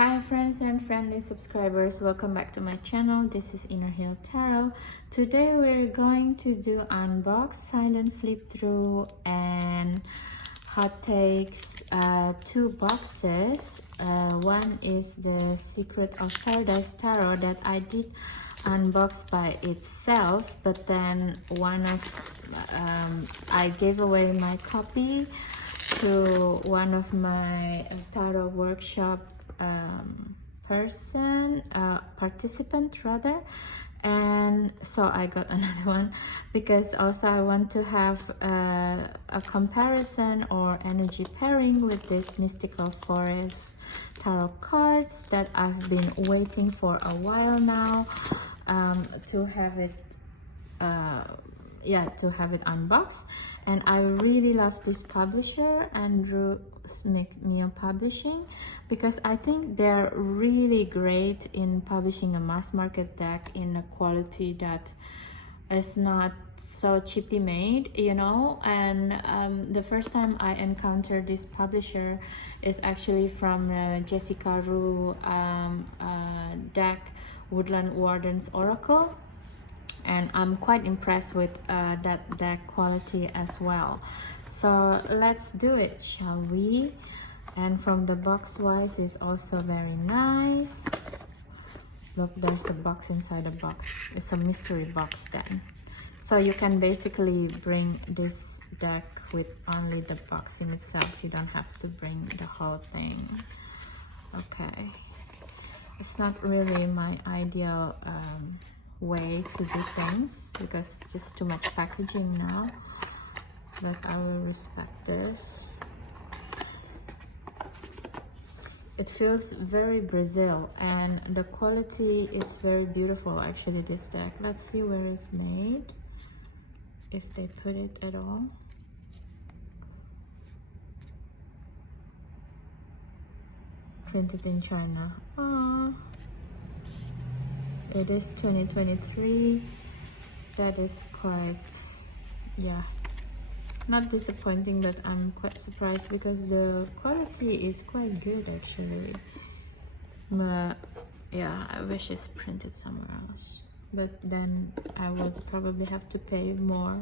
Hi friends and friendly subscribers, welcome back to my channel. This is Inner Hill Tarot. Today we're going to do unbox, silent flip through and hot takes, two boxes. One is the Secret of Paradise Tarot that I did unbox by itself, but then I gave away my copy to one of my tarot workshop participant rather, and so I got another one because also I want to have a comparison or energy pairing with this Mystical Forest tarot cards that I've been waiting for a while now, to have it unboxed. And I really love this publisher, Andrew Smith Mio Publishing, because I think they're really great in publishing a mass market deck in a quality that is not so cheaply made, you know. And the first time I encountered this publisher is actually from Jessica Rue deck, Woodland Warden's Oracle, and I'm quite impressed with that deck quality as well. So let's do it, shall we? And from the box wise is also very nice. Look, there's a box inside a box. It's a mystery box then, so you can basically bring this deck with only the box in itself. You don't have to bring the whole thing. Okay, it's not really my ideal way to do things because it's just too much packaging now, but I will respect this. It feels very Brazil and the quality is very beautiful actually, this deck. Let's see where it's made, if they put it at all. Printed in China. Aww. It is 2023. That is quite, yeah, not disappointing, but I'm quite surprised because the quality is quite good actually. But yeah, I wish it's printed somewhere else, but then I would probably have to pay more.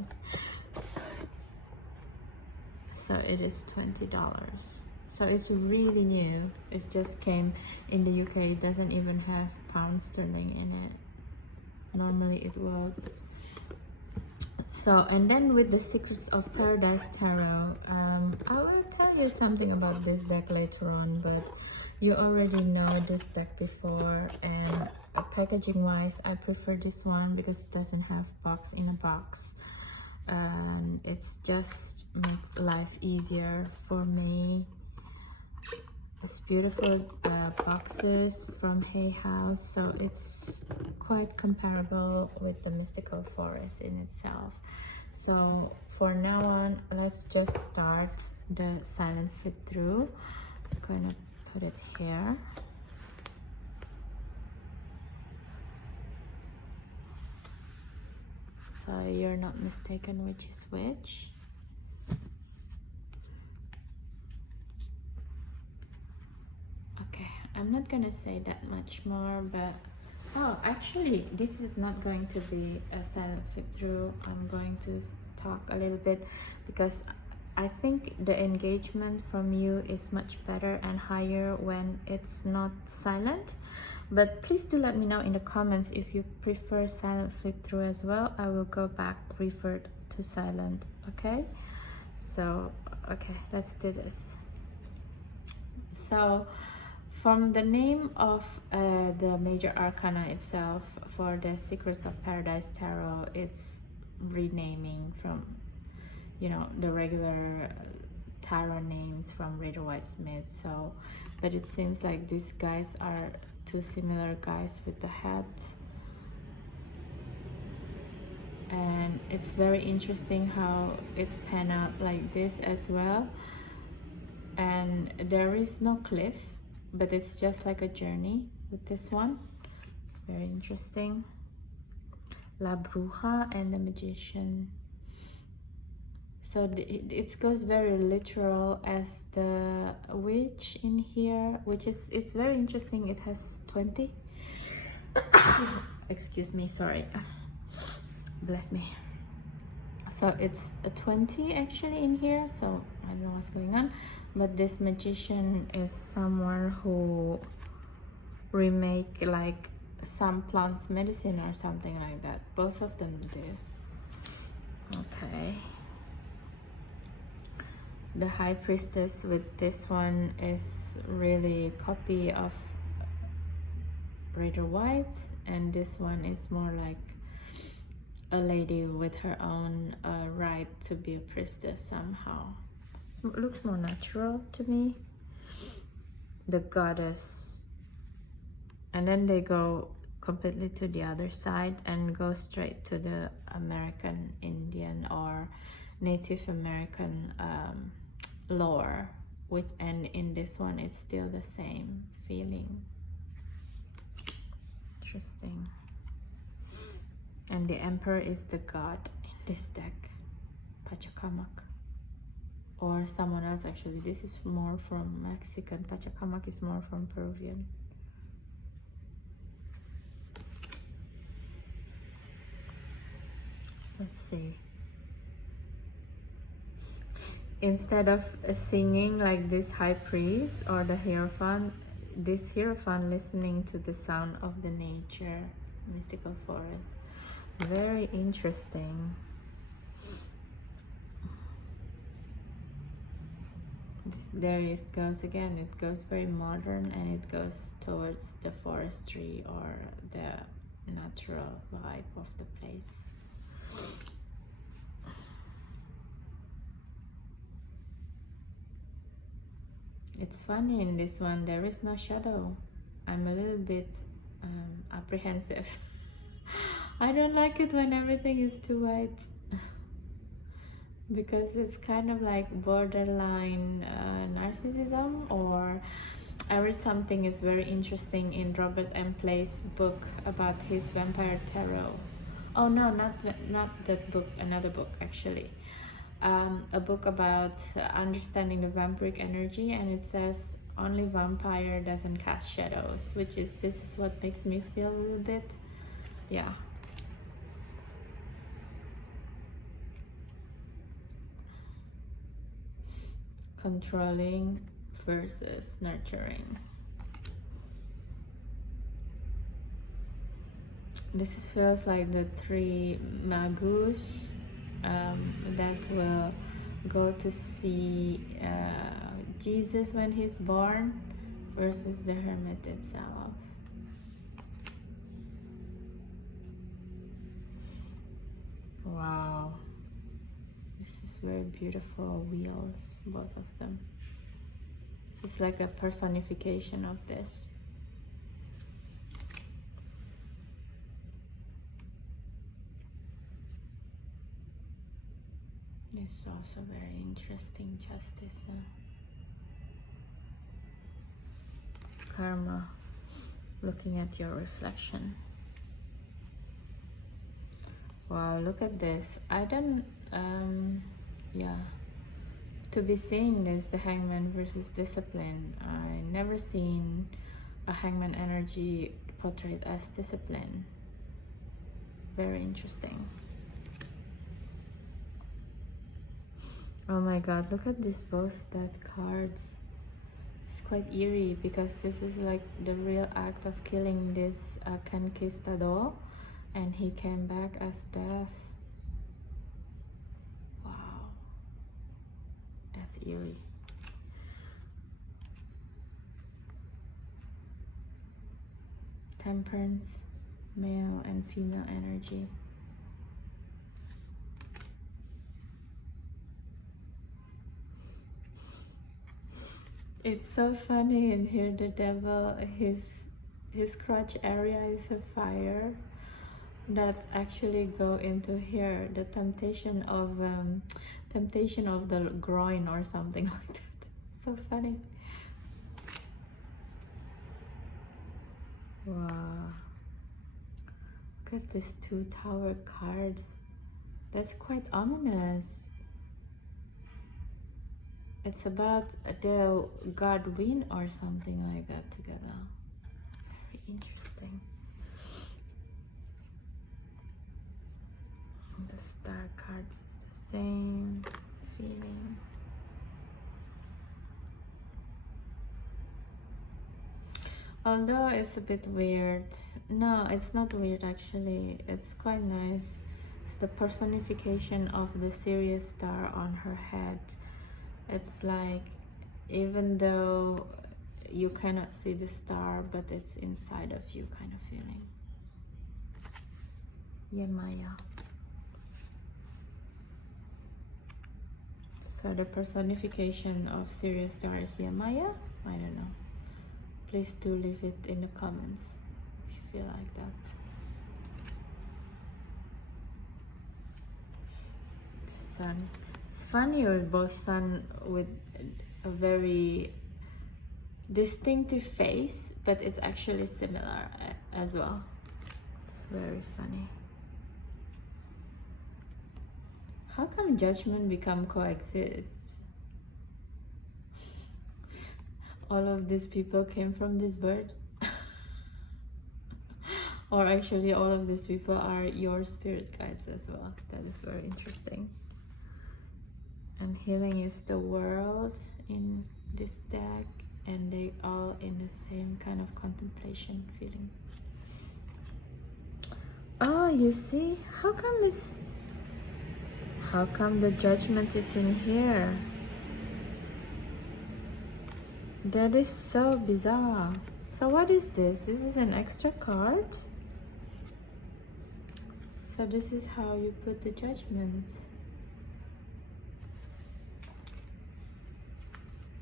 So it is $20. So it's really new. It just came in the UK. It doesn't even have pound sterling in it. Normally it will. So, and then with the Secrets of Paradise Tarot, I will tell you something about this deck later on, but you already know this deck before. And packaging wise, I prefer this one because it doesn't have box in a box, and it's just make life easier for me. It's beautiful boxes from Hay House, so it's quite comparable with the Mystical Forest in itself. So for now on, let's just start the silent flip through. I'm gonna put it here. So you're not mistaken which is which. I'm not gonna say that much more, but oh, actually this is not going to be a silent flip through. I'm going to talk a little bit because I think the engagement from you is much better and higher when it's not silent. But please do let me know in the comments if you prefer silent flip through as well. I will go back, revert to silent. Okay, so okay, let's do this. So from the name of the major arcana itself, for the Secrets of Paradise Tarot, it's renaming from, you know, the regular tarot names from Rider Waite Smith. So, but it seems like these guys are two similar guys with the hat. And it's very interesting how it's penned out like this as well. And there is no cliff, but it's just like a journey with this one. It's very interesting. La Bruja and the Magician. So So it goes very literal as the witch in here, which is, it's very interesting. It has 20. Excuse me, sorry. Bless me. So it's a 20 actually in here, so I don't know what's going on. But this magician is someone who remake like some plants medicine or something like that. Both of them do. Okay. The High Priestess with this one is really a copy of Rider White, and this one is more like a lady with her own right to be a priestess somehow. It looks more natural to me. The goddess. And then they go completely to the other side and go straight to the American Indian or Native American lore. And in this one it's still the same feeling. Interesting. And the Emperor is the god in this deck, Pachacamac. Or someone else actually. This is more from Mexican. Pachacamac is more from Peruvian. Let's see. Instead of singing like this high priest or the Hierophant, this Hierophant listening to the sound of the nature, mystical forest. Very interesting. There it goes again. It goes very modern and it goes towards the forestry or the natural vibe of the place. It's funny in this one, there is no shadow. I'm a little bit apprehensive. I don't like it when everything is too white. Because it's kind of like borderline narcissism. Or I read something is very interesting in Robert M. Play's book about his vampire tarot. Oh no, not that book, another book actually. A book about understanding the vampiric energy, and it says only vampire doesn't cast shadows, which is, this is what makes me feel a little bit, yeah. Controlling versus nurturing. This feels like the three magus that will go to see Jesus when he's born versus the hermit itself. Wow. This is very beautiful wheels, both of them. This is like a personification of this. This is also very interesting, Justice. Karma, looking at your reflection. Wow, look at this. I don't, yeah. To be seeing this, the Hangman versus Discipline. I never seen a Hangman energy portrayed as discipline. Very interesting. Oh my god, look at this, both death cards. It's quite eerie because this is like the real act of killing this conquistador, and he came back as death. Wow, that's eerie. Temperance, male and female energy. It's so funny in here, the devil, his crotch area is a fire that actually go into here, the temptation of the groin or something like that. So funny. Wow, look at these two tower cards. That's quite ominous. It's about the god wind or something like that together. Very interesting. And the star cards is the same feeling. Although it's a bit weird. No, it's not weird actually. It's quite nice. It's the personification of the Sirius star on her head. It's like, even though you cannot see the star, but it's inside of you kind of feeling. Yemaya. So the personification of Sirius star is Yemaya? I don't know. Please do leave it in the comments if you feel like that. Sun. It's funny with both sun with a very distinctive face, but it's actually similar as well. It's very funny. How come judgment become coexist? All of these people came from this bird? Or actually all of these people are your spirit guides as well. That is very interesting. And healing is the world in this deck, and they all in the same kind of contemplation feeling. Oh, you see? How come the judgment is in here? That is so bizarre. So what is this? This is an extra card? So this is how you put the judgment.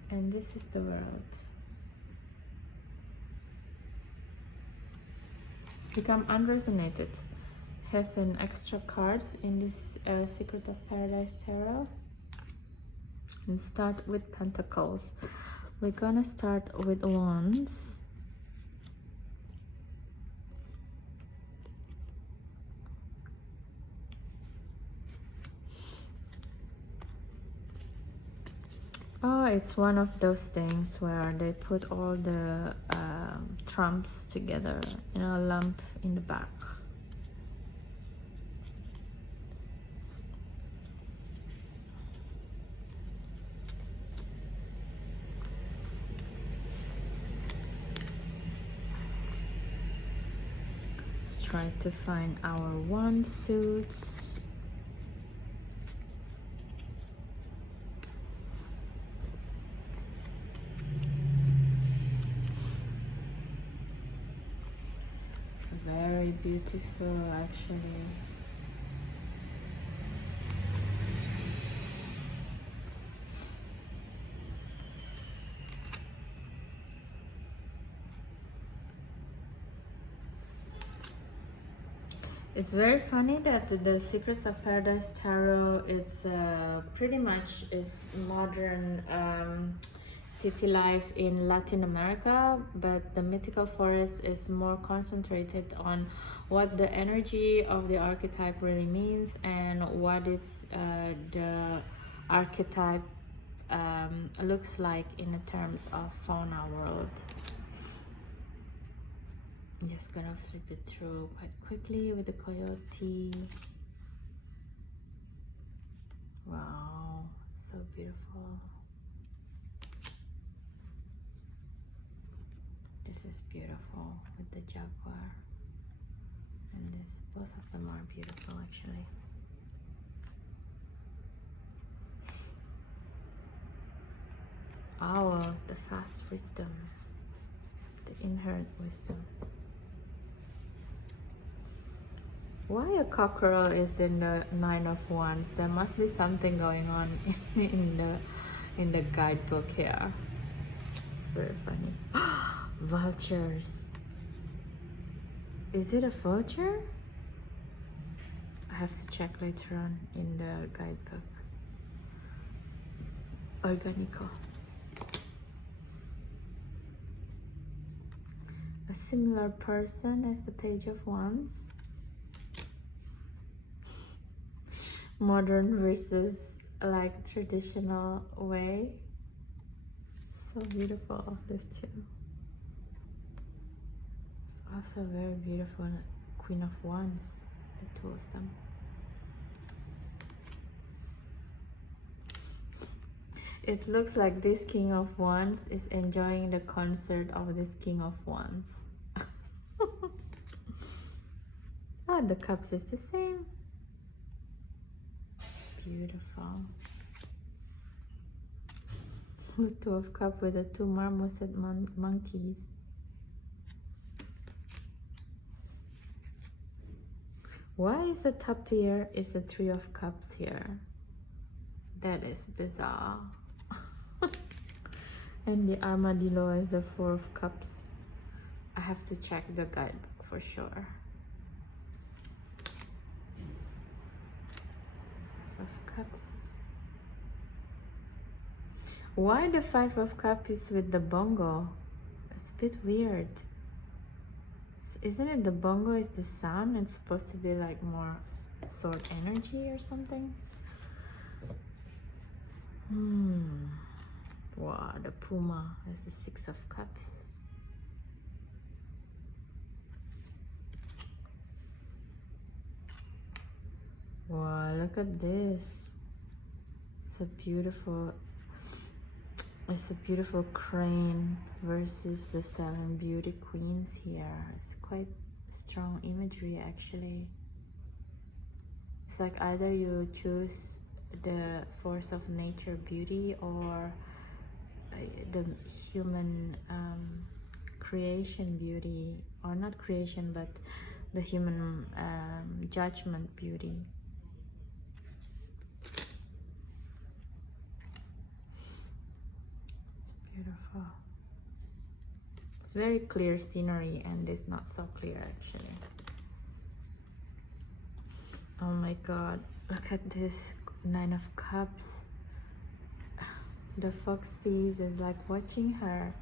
And this is the world. It's become unresonated. Has an extra cards in this Secret of Paradise Tarot. And start with Pentacles. We're gonna start with Wands. Oh, it's one of those things where they put all the trumps together in a lump in the back. Let's try to find our wand suits. Very beautiful, actually. It's very funny that the Secrets of Paradise Tarot is pretty much is modern city life in Latin America, but the Mythical Forest is more concentrated on what the energy of the archetype really means and what is the archetype looks like in the terms of fauna world. I'm just gonna flip it through quite quickly with the coyote. Wow, so beautiful. This is beautiful with the jaguar, and this, both of them are beautiful actually. Owl, the fast wisdom, the inherent wisdom. Why a cockerel is in the Nine of Wands? There must be something going on in the guidebook here. It's very funny. Vultures. Is it a vulture? I have to check later on in the guidebook. Organico. A similar person as the Page of Wands. Modern versus like traditional way. So beautiful, this too. It's also very beautiful. Queen of Wands, the two of them. It looks like this King of Wands is enjoying the concert of this King of Wands. Oh, the cups is the same. Beautiful. The Two of Cups with the two marmoset monkeys. Why is the top here is the Three of Cups here? That is bizarre. And the armadillo is the Four of Cups. I have to check the guidebook for sure. Of Cups. Why the Five of Cups is with the bongo? It's a bit weird. Isn't it the bongo is the sun? It's supposed to be like more sword energy or something. Wow, the puma is the Six of Cups. Wow, look at this. It's a beautiful crane versus the 7 beauty queens here. It's quite strong imagery actually. It's like either you choose the force of nature beauty or the human creation beauty, or not creation but the human judgment beauty. It's beautiful. It's very clear scenery and it's not so clear actually. Oh my god, look at this Nine of Cups. The foxes is like watching her.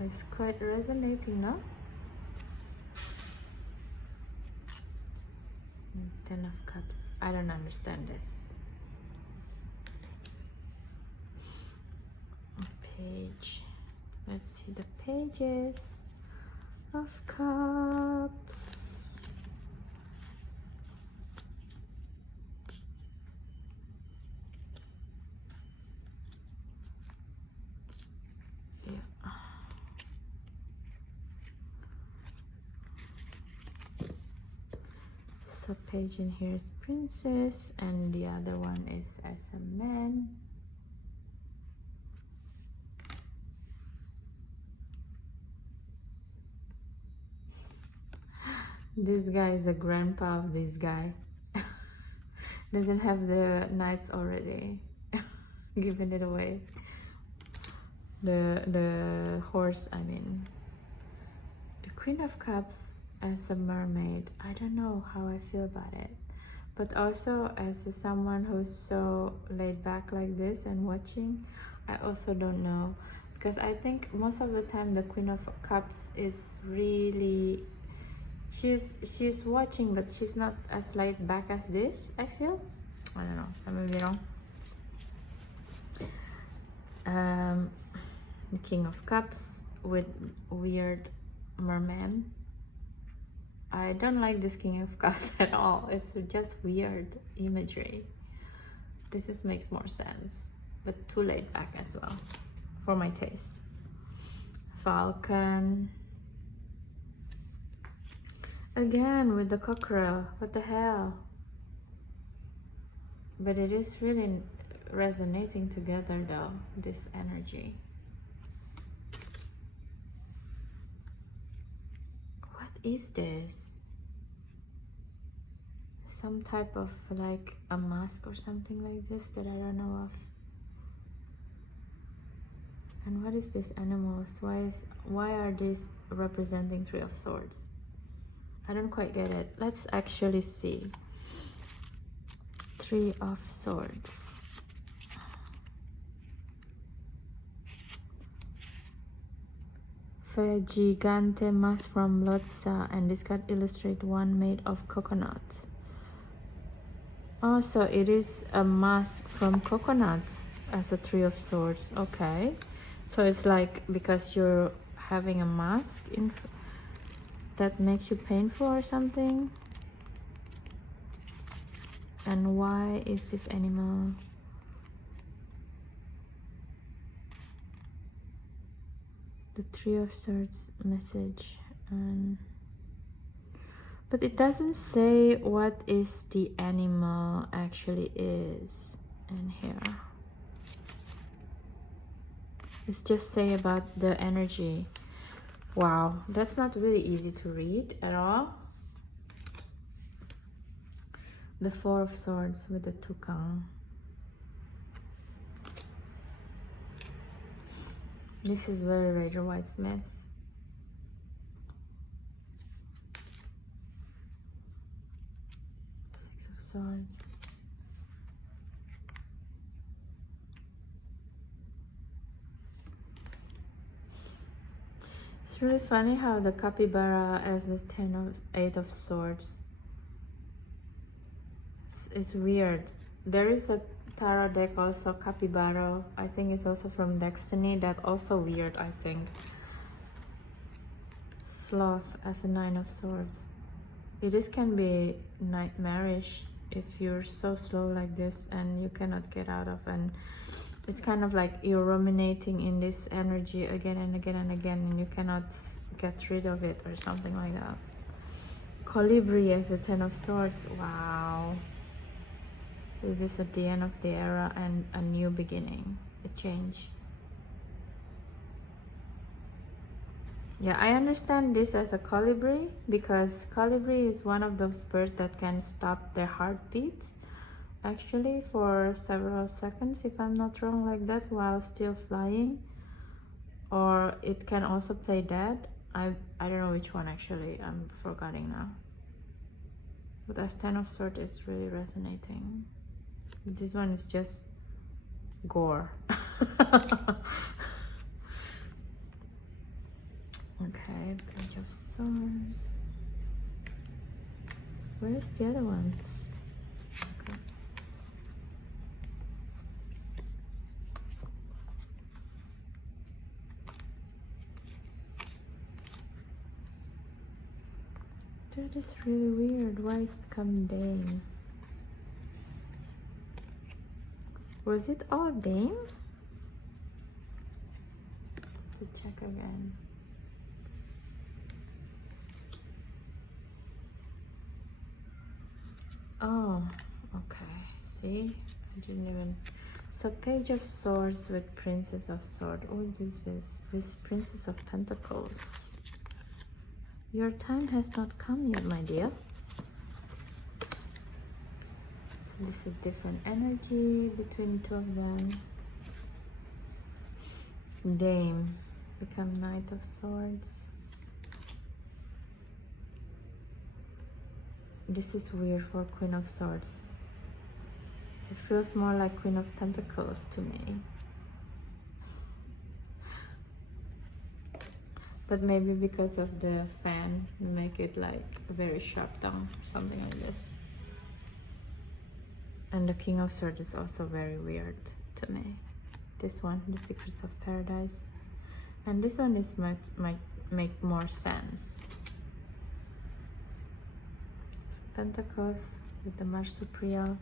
It's quite resonating, no? 10 of Cups. I don't understand this. Page. Let's see the pages of Cups. So page in here is Princess and the other one is as a man. This guy is a grandpa of this guy. Doesn't have the knights already. Giving it away. The horse, I mean. The Queen of Cups as a mermaid. I don't know how I feel about it. But also as someone who's so laid back like this and watching, I also don't know. Because I think most of the time the Queen of Cups is really... She's watching, but she's not as laid back as this, I feel. I don't know, I may be wrong. The King of Cups with weird merman. I don't like this King of Cups at all. It's just weird imagery. This just makes more sense, but too laid back as well for my taste. Falcon. Again with the cockerel. What the hell? But it is really resonating together though, this energy. What is this? Some type of like a mask or something like this that I don't know of. And what is this animals? Why are these representing Three of Swords? I don't quite get it. Let's actually see. Three of Swords. Fe Gigante mask from Lotsa, and this card illustrates one made of coconut. Oh, so it is a mask from coconut as a Three of Swords. Okay, So it's like because you're having a mask in that makes you painful or something. And why is this animal? The Three of Swords message. And but it doesn't say what is the animal actually is in here. It's just say about the energy. Wow, that's not really easy to read at all. The Four of Swords with the Tukang. This is very Rider Waite Smith. Six of Swords. It's really funny how the capybara has this Eight of Swords. It's weird. There is a tarot deck also, capybara. I think it's also from Destiny. That also weird, I think. Sloth as a Nine of Swords. This can be nightmarish if you're so slow like this and you cannot get out of, and it's kind of like you're ruminating in this energy again and again and again, and you cannot get rid of it or something like that. Colibri as the Ten of Swords. Wow. This is at the end of the era and a new beginning, a change. Yeah, I understand this as a colibri because colibri is one of those birds that can stop their heartbeat actually for several seconds, if I'm not wrong, like that, while still flying. Or it can also play dead. I don't know which one actually, I'm forgetting now. But as Ten of Swords is really resonating. This one is just gore. Okay, Page of Swords. Where's the other ones? Okay. That is really weird. Why is it become Dame? Was it all Dame? To check again. Oh, okay. See, I didn't even. So Page of Swords with Princess of Swords. Oh, this Princess of Pentacles. Your time has not come yet, my dear. So this is different energy between two of them. Dame become Knight of Swords. This is weird for Queen of Swords. It feels more like Queen of Pentacles to me. But maybe because of the fan, make it like very sharp down, something like this. And the King of Swords is also very weird to me. This one, The Secrets of Paradise. And this one is might make more sense. Pentacles with the Marsupial.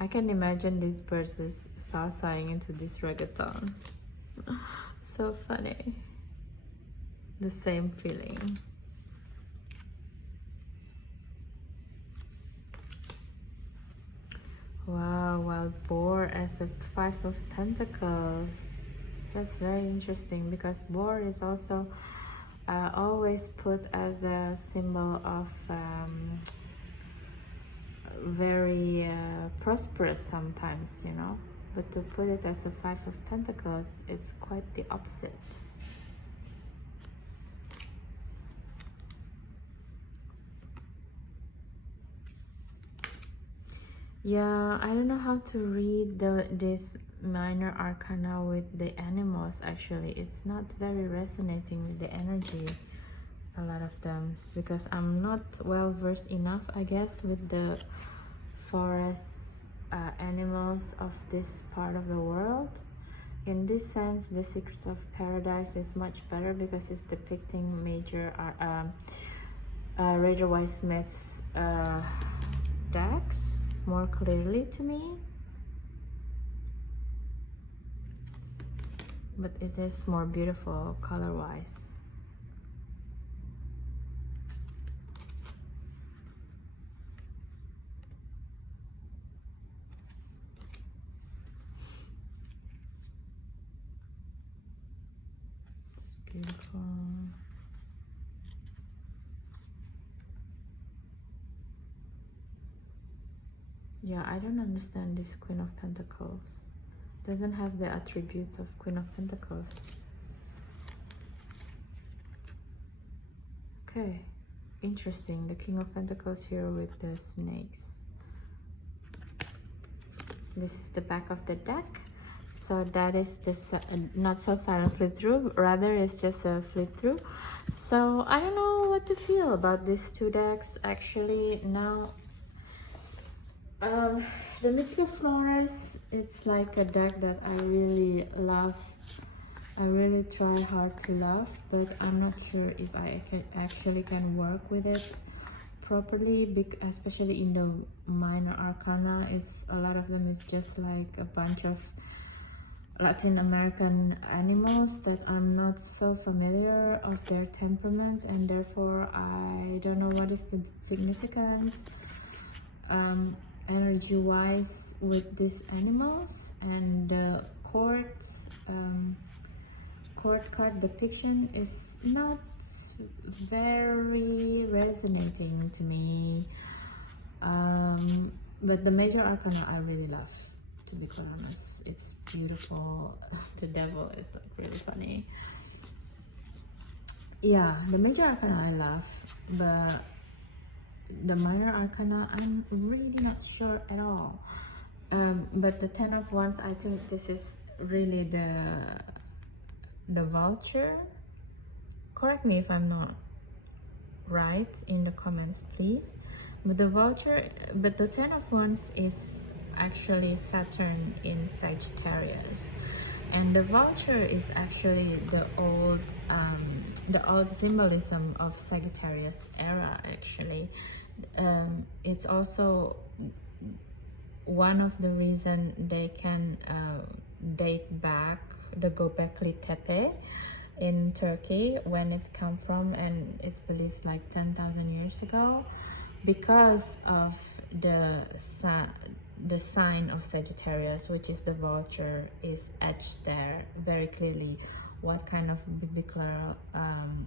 I can imagine these birds is salsaing into this reggaeton. So funny. The same feeling. Wow, Wild Boar as a Five of Pentacles. That's very interesting because boar is also always put as a symbol of very prosperous sometimes, you know, but to put it as a Five of Pentacles, it's quite the opposite. Yeah, I don't know how to read this minor arcana with the animals. Actually, it's not very resonating with the energy, a lot of them, because I'm not well versed enough, I guess, with the forest animals of this part of the world. In this sense, The Secrets of Paradise is much better because it's depicting major Rider Waite Smith's decks more clearly to me. But it is more beautiful color-wise. It's beautiful. Yeah, I don't understand this Queen of Pentacles. Doesn't have the attributes of Queen of Pentacles. Okay, interesting. The King of Pentacles here with the snakes. This is the back of the deck. So that is just not so silent flip through, rather it's just a flip through. So I don't know what to feel about these two decks actually now. The Mythical Flores, it's like a deck that I really love. I really try hard to love, but I'm not sure if I actually can work with it properly, especially in the minor arcana. It's a lot of them is just like a bunch of Latin American animals that I'm not so familiar of their temperament, and therefore I don't know what is the significance energy wise with these animals. And the court card depiction is not very resonating to me, but the major arcana I really love, to be quite honest. It's beautiful. The devil is like really funny. Yeah, the major arcana I love, but the minor arcana I'm really not sure at all. But the Ten of Wands, I think this is really the Vulture. Correct me if I'm not right in the comments, please. But the Vulture, but the Ten of Wands is actually Saturn in Sagittarius, and the Vulture is actually the old symbolism of Sagittarius era actually. It's also one of the reasons they can date back the Göbekli Tepe in Turkey, when it come from, and it's believed like 10,000 years ago, because of the sign of Sagittarius, which is the vulture, is etched there very clearly. What kind of biblical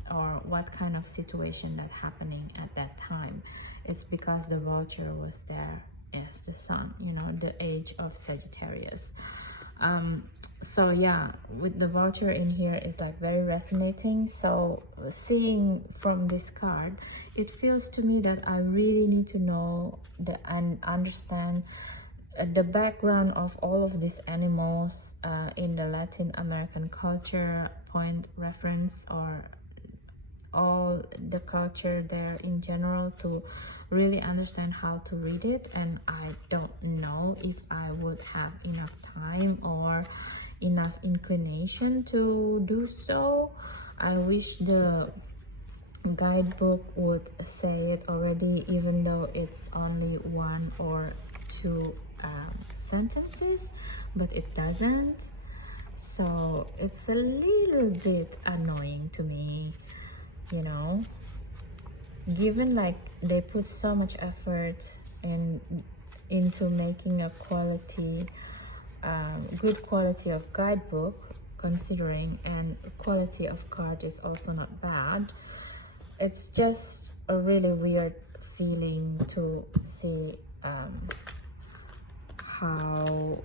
or what kind of situation that happening at that time. It's because the vulture was there as the sun, you know, the age of Sagittarius. So yeah, with the vulture in here is like very resonating. So seeing from this card, it feels to me that I really need to know and understand the background of all of these animals in the Latin American culture, point reference, or all the culture there in general, to really understand how to read it. And I don't know if I would have enough time or enough inclination to do so. I wish the guidebook would say it already, even though it's only 1 or 2 sentences, but it doesn't. So it's a little bit annoying to me, you know, given like they put so much effort into making a quality good quality of guidebook, considering, and quality of card is also not bad. It's just a really weird feeling to see how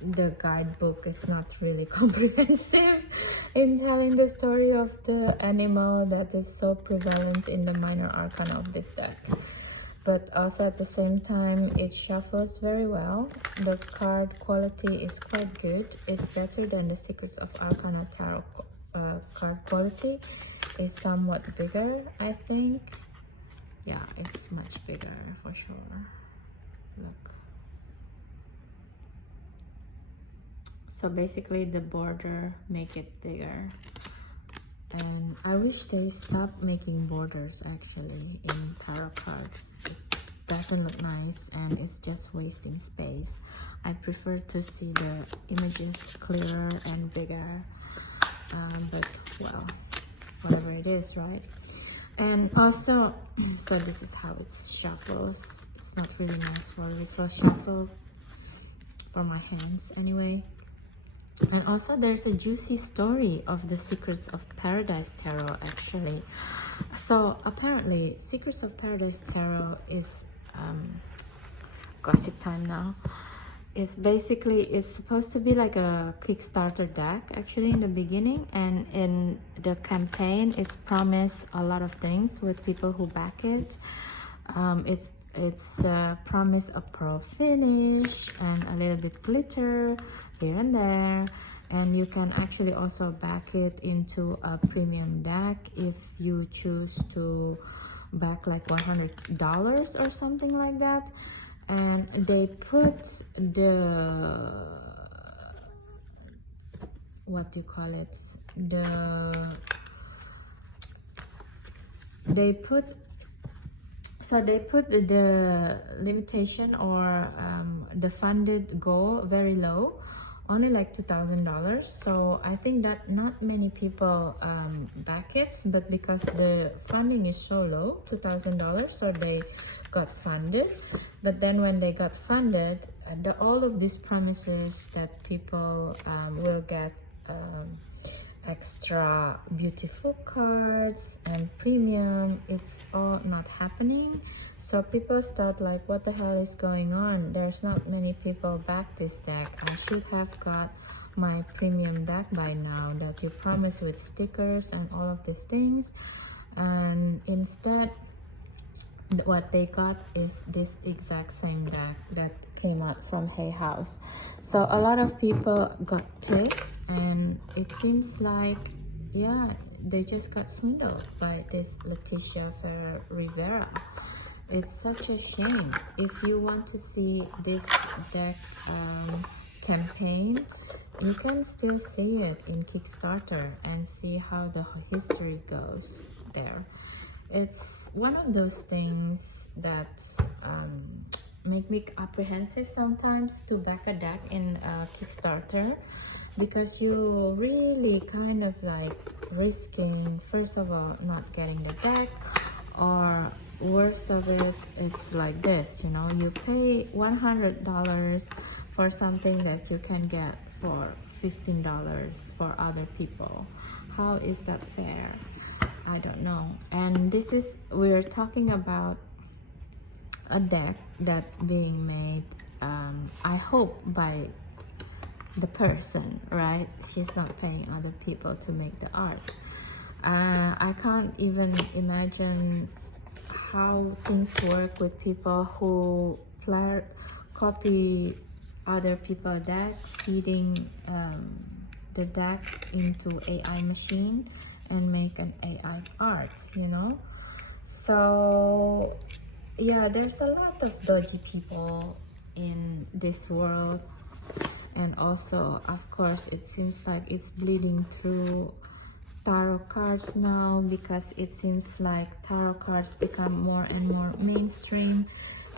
the guidebook is not really comprehensive in telling the story of the animal that is so prevalent in the minor arcana of this deck. But also at the same time, it shuffles very well. The card quality is quite good. It's better than the Secrets of Arcana Tarot card quality. It's somewhat bigger, I think. Yeah, it's much bigger for sure. Look. So basically the border make it bigger. And I wish they stop making borders actually in tarot cards. It doesn't look nice and it's just wasting space. I prefer to see the images clearer and bigger. But well, whatever it is, right? And also, so this is how it shuffles. It's not really nice for retro shuffle for my hands anyway. And also there's a juicy story of the Secrets of Paradise Tarot actually. So apparently Secrets of Paradise Tarot is gossip time now. It's basically, it's supposed to be like a Kickstarter deck actually in the beginning, and in the campaign it's promised a lot of things with people who back it. It's promise a pro finish and a little bit glitter here and there, and you can actually also back it into a premium deck if you choose to back like $100 or something like that. And they put the, what do you call it, they put the limitation or the funded goal very low, only like $2,000. So I think that not many people back it, but because the funding is so low, $2,000, so they got funded. But then when they got funded, all of these promises that people will get extra beautiful cards and premium, it's all not happening. So people start like, what the hell is going on? There's not many people back this deck. I should have got my premium deck by now that you promised with stickers and all of these things. And instead what they got is this exact same deck that came out from Hay House. So a lot of people got pissed, and it seems like, yeah, they just got swindled by this Leticia Rivera. It's such a shame. If you want to see this deck campaign, you can still see it in Kickstarter and see how the history goes there. It's one of those things that make me apprehensive sometimes to back a deck in Kickstarter, because you really kind of like risking, first of all, not getting the deck, or worst of it is like this, you know, you pay $100 for something that you can get for $15 for other people. How is that fair? I don't know. And this is, we're talking about a deck that's being made, I hope by the person, right? She's not paying other people to make the art. I can't even imagine how things work with people who copy other people's decks, feeding the decks into AI machine and make an AI art, you know. So yeah, there's a lot of dodgy people in this world, and also of course it seems like it's bleeding through tarot cards now, because it seems like tarot cards become more and more mainstream,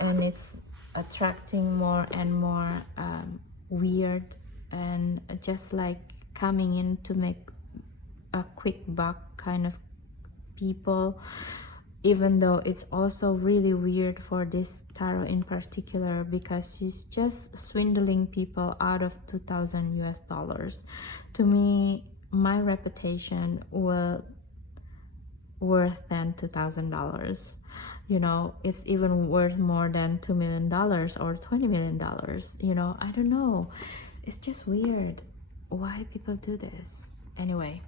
and it's attracting more and more weird and just like coming in to make a quick buck kind of people, even though it's also really weird for this tarot in particular, because she's just swindling people out of $2,000 US. To me, my reputation will worth than $2,000. You know, it's even worth more than $2 million or $20 million. You know, I don't know. It's just weird why people do this. Anyway,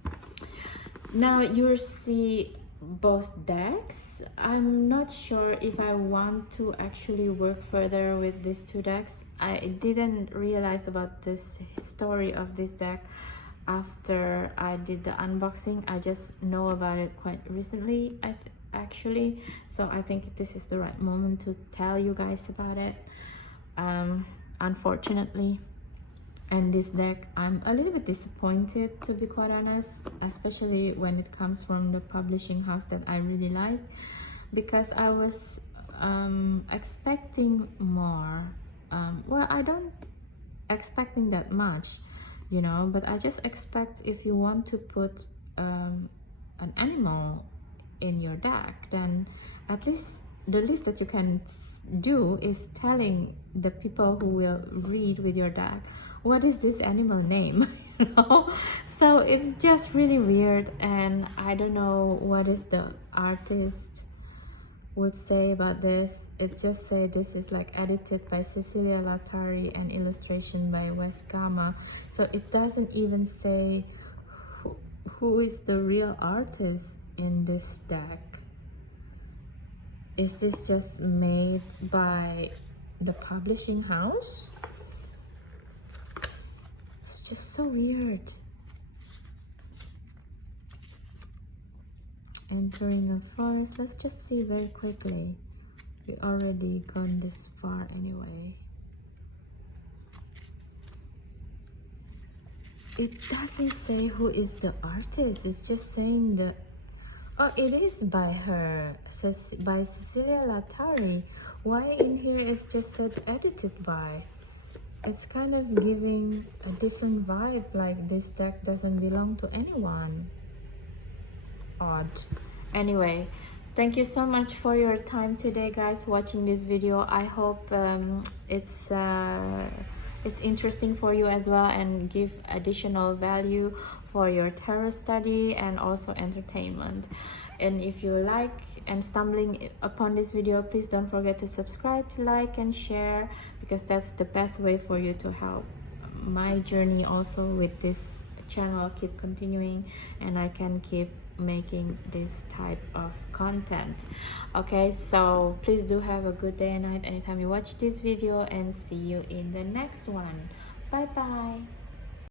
now you see both decks. I'm not sure if I want to actually work further with these two decks. I didn't realize about this story of this deck after I did the unboxing. I just know about it quite recently actually, so I think this is the right moment to tell you guys about it. Unfortunately, And this deck, I'm a little bit disappointed, to be quite honest, especially when it comes from the publishing house that I really like, because I was expecting more. Well, I don't expecting that much, you know, but I just expect if you want to put an animal in your deck, then at least the least that you can do is telling the people who will read with your deck, what is this animal name? You know, so it's just really weird, and I don't know what is the artist would say about this. It just say this is like edited by Cecilia Latari and illustration by Wes Gama, so it doesn't even say who is the real artist in this deck. Is this just made by the publishing house? It's just so weird. Entering a forest. Let's just see very quickly. We already gone this far anyway. It doesn't say who is the artist. It's just saying the... Oh, it is by her, by Cecilia Latari. Why in here is just said edited by? It's kind of giving a different vibe, like this deck doesn't belong to anyone. Odd. Anyway, thank you so much for your time today, guys, watching this video. I hope it's interesting for you as well, and give additional value for your tarot study and also entertainment. And if you like and stumbling upon this video, please don't forget to subscribe, like and share, because that's the best way for you to help my journey also with this channel keep continuing, and I can keep making this type of content. Okay, so please do have a good day and night anytime you watch this video, and see you in the next one. Bye bye.